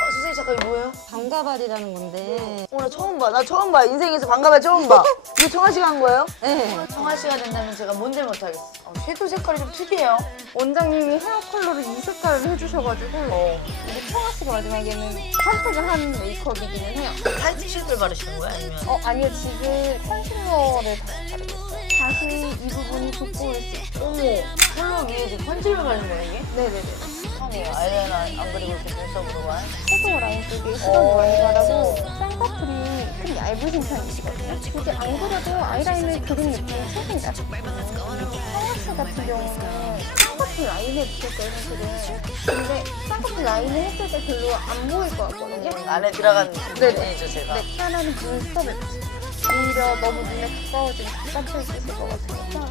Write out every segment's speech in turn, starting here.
어, 선생님 잠깐 이거 뭐예요? 방가발이라는 건데. 오늘 처음 봐. 나 처음 봐. 인생에서 반가발 처음 봐. 이거 청아 씨가 한 거예요? 네. 청아 씨가 된다면 제가 뭔들 못하겠어. 어, 섀도우 색깔이 좀 특이해요. 원장님이 헤어 컬러를 이 색깔을 해주셔가지고 어. 이게 청아 씨가 마지막에는 선택을 한 메이크업이기는 해요. 탈티슈를 바르시는 거야? 아니면? 어 아니요 지금 컨실러를 다시 바르겠어요. 다시 이 부분이 돋보일 수 있게. 어머. 컬러 컨실러 바르는 거야 이게? 네네네. 처음이에요. 아이라이너 안 그리고 이렇게 눈썹으로 가. 섀도우 라인 쪽에 시간 많이 바르고 쌍꺼풀이 좀 얇으신 편이시거든요. 이게 안 그래도 아이라인을 그린 느낌이 최근이 났거든요. 성화 씨 같은 경우는 쌍꺼풀 라인을 붙일 때 사실은 근데 쌍꺼풀 라인을 했을 때 별로 안 보일 것 같거든요. 안에 들어간. 부분이죠 제가. 네, 하나는 눈썹을. 오히려 너무 눈에 가까워지면 답답할 수 있을 것 같으니까.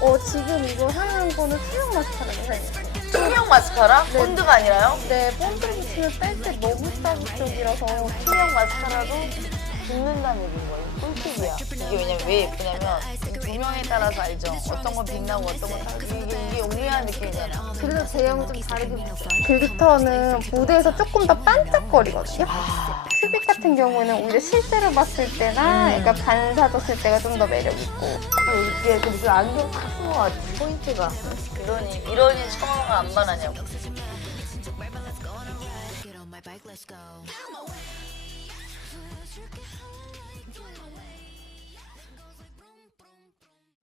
어, 지금 이거 사용한 거는 투명 마스카라를 사용했어요. 투명 마스카라? 네. 본드가 아니라요? 네, 본드 붙이면 뺄 때 너무 자극적이라서 투명 마스카라도 붓는다는 얘기인 거예요. 꿀팁이야. 이게 왜냐면 왜 예쁘냐면 이 조명에 따라서 알죠. 어떤 건 빛나고 어떤 건 다- 이게 이게 오묘한 느낌이잖아. 그래서 제형은 좀 다르게 붙여요. 글리터는 무대에서 조금 더 반짝거리거든요. 크빛 같은 경우는 오히려 실제로 봤을 때나 음. 약간 반사줬을 때가 좀 더 매력 있고. 음, 이게 그 무슨 안경 탔어 같아 포인트가. 이러니 이러니 처음 안 반하냐고.